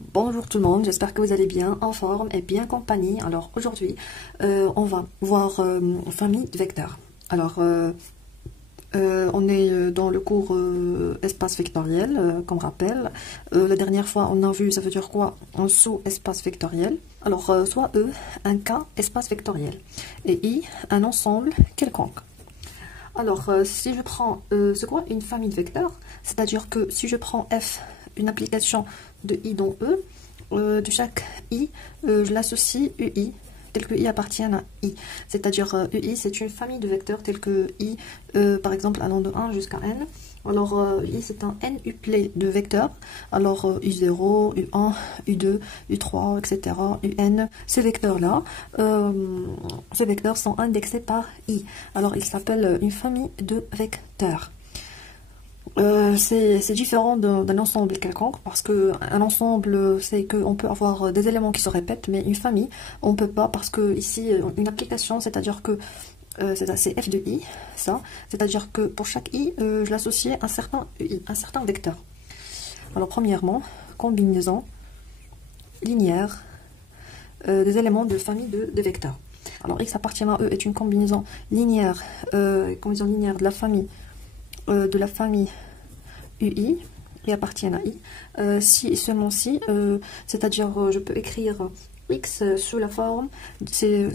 Bonjour tout le monde, j'espère que vous allez bien, en forme et bien compagnie. Alors aujourd'hui, on va voir famille de vecteurs. Alors, on est dans le cours espace vectoriel, comme rappel. La dernière fois, on a vu, ça veut dire quoi? Un sous-espace vectoriel. Alors, soit E, un K, espace vectoriel. Et I, un ensemble quelconque. Alors, si je prends, c'est quoi une famille de vecteurs? C'est-à-dire que si je prends F, une application de I dans E, de chaque I, je l'associe UI, tel que I appartient à I. C'est-à-dire UI, c'est une famille de vecteurs tels que I, par exemple, allant de 1 jusqu'à N. Alors, UI, c'est un N-uplet de vecteurs. Alors, U0, U1, U2, U3, etc., UN. Ces vecteurs-là, ces vecteurs sont indexés par I. Alors, ils s'appellent une famille de vecteurs. C'est différent d'un ensemble quelconque parce qu'un ensemble, c'est qu'on peut avoir des éléments qui se répètent, mais une famille, on ne peut pas parce que ici, une application, c'est-à-dire que c'est f de i, ça, c'est-à-dire que pour chaque i, je l'associe à un certain UI, un certain vecteur. Alors, premièrement, combinaison linéaire des éléments de famille de vecteurs. Alors, x appartient à E est une combinaison linéaire de la famille UI et appartient à I, si et seulement si, c'est-à-dire je peux écrire X sous la forme, c'est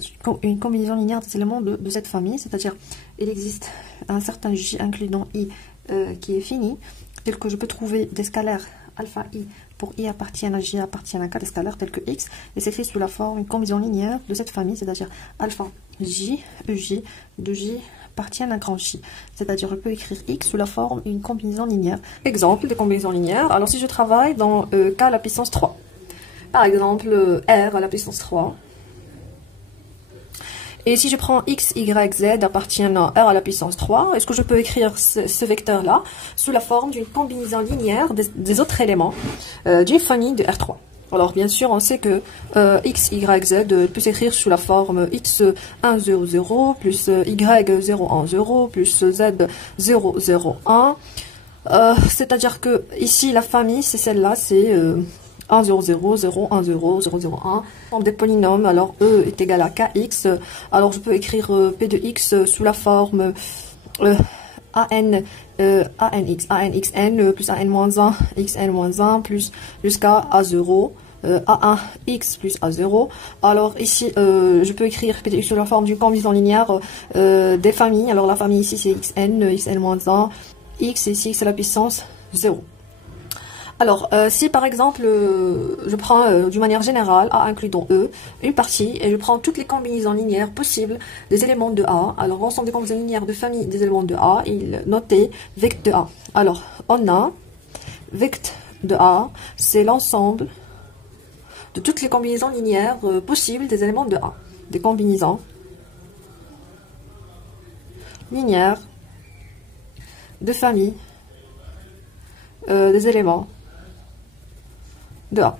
une combinaison linéaire des éléments de cette famille, c'est-à-dire il existe un certain J inclus dans I qui est fini, tel que je peux trouver des scalaires alpha I pour I appartient à J appartient à K, des scalaires tels que X, et c'est écrit sous la forme une combinaison linéaire de cette famille, c'est-à-dire alpha J, EJ, de J appartient à un grand J. C'est-à-dire, je peux écrire X sous la forme une combinaison linéaire. Exemple de combinaison linéaire. Alors, si je travaille dans K à la puissance 3, par exemple, R à la puissance 3, et si je prends X, Y, Z appartiennent à R à la puissance 3, est-ce que je peux écrire ce vecteur-là sous la forme d'une combinaison linéaire des autres éléments d'une famille de R3? Alors, bien sûr, on sait que x, y, z peut s'écrire sous la forme x 1, 0, 0, plus y 0, 1, 0, plus z 0, 0, 1. C'est-à-dire que ici, la famille, c'est celle-là, c'est 1, 0, 0, 0, 1, 0, 0, 0, 1. Forme des polynômes, alors E est égal à kx. Alors, je peux écrire P de x sous la forme ANXN plus AN-1, XN-1 plus jusqu'à A0. A1x plus A0. Alors ici, je peux écrire sous la forme d'une combinaison linéaire des familles. Alors la famille ici c'est xn, xn-1, x ici x à la puissance 0. Alors si par exemple je prends d'une manière générale A inclus dans E une partie et je prends toutes les combinaisons linéaires possibles des éléments de A. Alors l'ensemble des combinaisons linéaires de famille des éléments de A, il noté vect de A. Alors on a vect de A, c'est l'ensemble de toutes les combinaisons linéaires possibles des éléments de A. Des combinaisons linéaires de famille des éléments de A.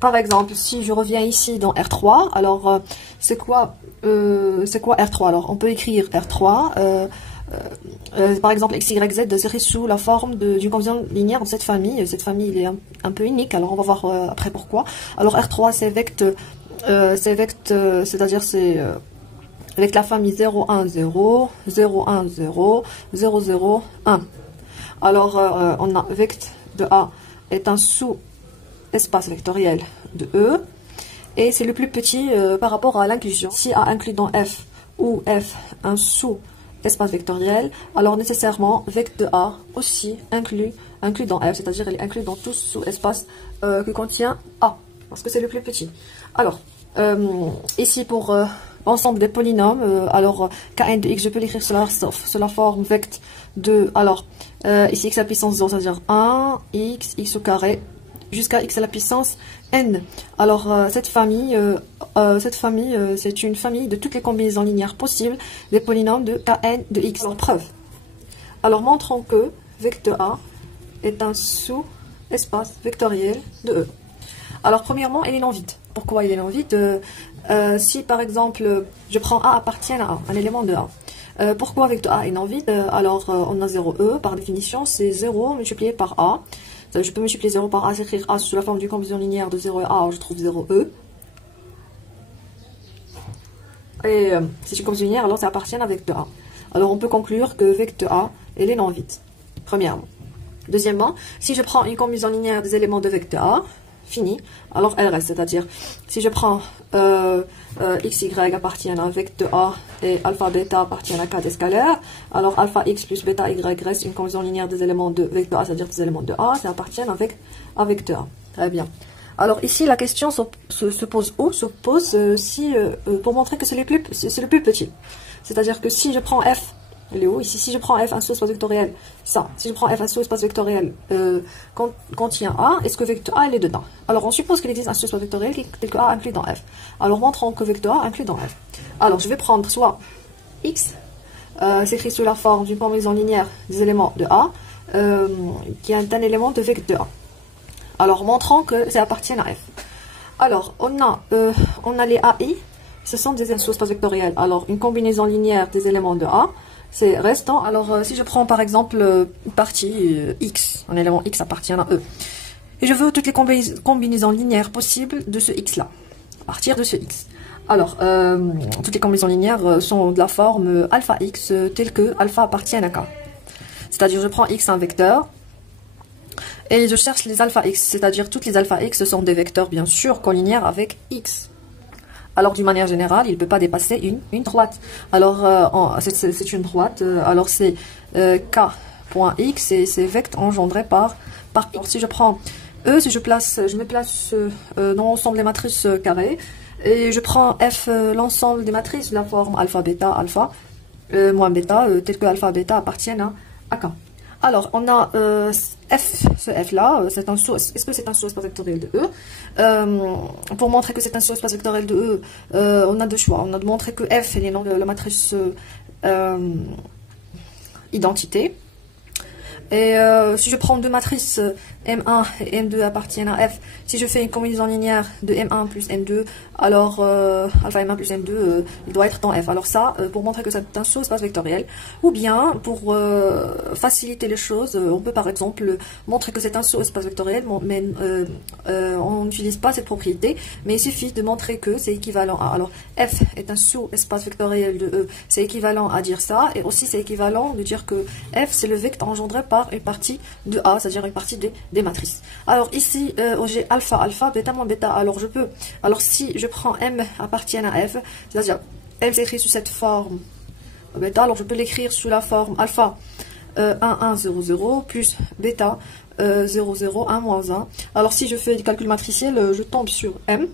Par exemple, si je reviens ici dans R3, alors c'est quoi R3? Alors on peut écrire R3 par exemple, x, y, z serait sous la forme d'une combinaison linéaire de cette famille. Cette famille il est un peu unique, alors on va voir après pourquoi. Alors R3 c'est c'est-à-dire c'est avec la famille 0, 1, 0, 0, 1, 0, 0, 0, 1. Alors on a vect de A est un sous-espace vectoriel de E, et c'est le plus petit par rapport à l'inclusion. Si A inclut dans F ou F un sous-espace vectoriel, alors nécessairement vect de A aussi inclus dans F, c'est-à-dire il est inclus dans tout sous-espace qui contient A, parce que c'est le plus petit. Alors, ici pour l'ensemble des polynômes, alors Kn de x, je peux l'écrire sous la forme vect de, alors ici x à la puissance 0, c'est-à-dire 1, x au carré, jusqu'à x à la puissance n. Alors cette famille, c'est une famille de toutes les combinaisons linéaires possibles des polynômes de Kn de x. Alors preuve. Alors montrons que vect de A est un sous-espace vectoriel de E. Alors premièrement, il est non vide. Pourquoi il est non vide? Si par exemple je prends A appartient à A, un élément de A. Pourquoi vect de A est non vide? Alors on a 0E, par définition c'est 0 multiplié par A. Je peux multiplier 0 par A, s'écrire A sous la forme d'une combinaison linéaire de 0 et A, je trouve 0E. Et c'est une combinaison linéaire, alors ça appartient à vecteur A. Alors on peut conclure que vecteur A, elle est non vide, premièrement. Deuxièmement, si je prends une combinaison linéaire des éléments de vecteur A, fini, alors elle reste, c'est-à-dire si je prends x, y appartient à vecteur A et alpha, bêta appartient à k des scalaires, alors alpha x plus bêta y reste une combinaison linéaire des éléments de vecteur A, c'est-à-dire des éléments de A, ça appartient à vecteur A. Très bien. Alors ici, la question se pose où? Se pose pour montrer que c'est le plus petit. C'est-à-dire que si je prends f, elle est où? Ici, si je prends f un sous-espace vectoriel, ça, si je prends f un sous-espace vectoriel contient A, est-ce que vecteur A, elle est dedans? Alors, on suppose qu'il existe un sous-espace vectoriel tel que A inclus dans f. Alors, montrons que vecteur A inclus dans f. Alors, je vais prendre soit x, s'écrit sous la forme d'une combinaison linéaire des éléments de A, qui est un élément de vecteur A. Alors, montrons que ça appartient à f. Alors, on a les AI, ce sont des sous-espaces vectoriels. Alors, une combinaison linéaire des éléments de A, c'est restant. Alors, si je prends par exemple une partie x, un élément x appartient à E, et je veux toutes les combinaisons linéaires possibles de ce x-là, à partir de ce x. Alors, toutes les combinaisons linéaires sont de la forme alpha x, telle que alpha appartient à k. C'est-à-dire, je prends x un vecteur, et je cherche les alpha x, c'est-à-dire toutes les alpha x sont des vecteurs, bien sûr, collinéaires avec x. Alors, d'une manière générale, il ne peut pas dépasser une droite. Alors, c'est une droite, alors c'est k.x, et c'est vecteur engendré par x. Alors, si je prends E, si je me place dans l'ensemble des matrices carrées, et je prends f, l'ensemble des matrices de la forme alpha, bêta, alpha, moins bêta, tel que alpha, bêta appartiennent à k. Alors, on a ce f-là, est-ce que c'est un sous-espace vectoriel de E? Pour montrer que c'est un sous-espace vectoriel de E, on a deux choix. On a de montrer que f est le nom de la matrice identité. Et si je prends deux matrices M1 et M2 appartiennent à F, si je fais une combinaison linéaire de M1 plus M2, alors alpha M1 plus M2, il doit être dans F. Alors ça, pour montrer que c'est un sous-espace vectoriel, ou bien pour faciliter les choses, on peut par exemple montrer que c'est un sous-espace vectoriel, mais on n'utilise pas cette propriété, mais il suffit de montrer que c'est équivalent à... Alors F est un sous-espace vectoriel de E, c'est équivalent à dire ça, et aussi c'est équivalent de dire que F c'est le vecteur engendré par une partie de A, c'est-à-dire une partie des matrices. Alors ici, j'ai alpha, alpha, bêta moins bêta. Alors je peux, alors si je prends M appartient à F, c'est-à-dire M s'écrit sous cette forme bêta, alors je peux l'écrire sous la forme alpha 1, 1, 0, 0 plus bêta 0, 0, 1, moins 1. Alors si je fais du calcul matriciel, je tombe sur M,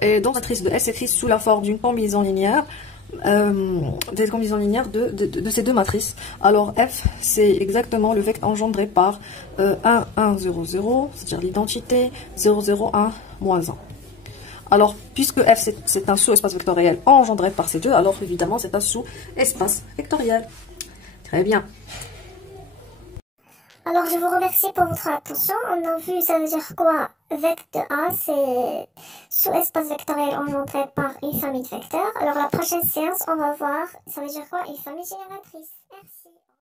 et donc la matrice de F s'écrit sous la forme d'une combinaison linéaire des combinaisons linéaires de ces deux matrices. Alors F c'est exactement le vecteur engendré par 1, 1, 0, 0, c'est-à-dire l'identité 0, 0, 1, moins 1. Alors puisque F c'est un sous-espace vectoriel engendré par ces deux, alors évidemment c'est un sous-espace vectoriel. Très bien. Alors, je vous remercie pour votre attention. On a vu, ça veut dire quoi? Vecteur A, c'est sous-espace vectoriel engendré par une famille de vecteurs. Alors, la prochaine séance, on va voir, ça veut dire quoi? Une famille génératrice. Merci.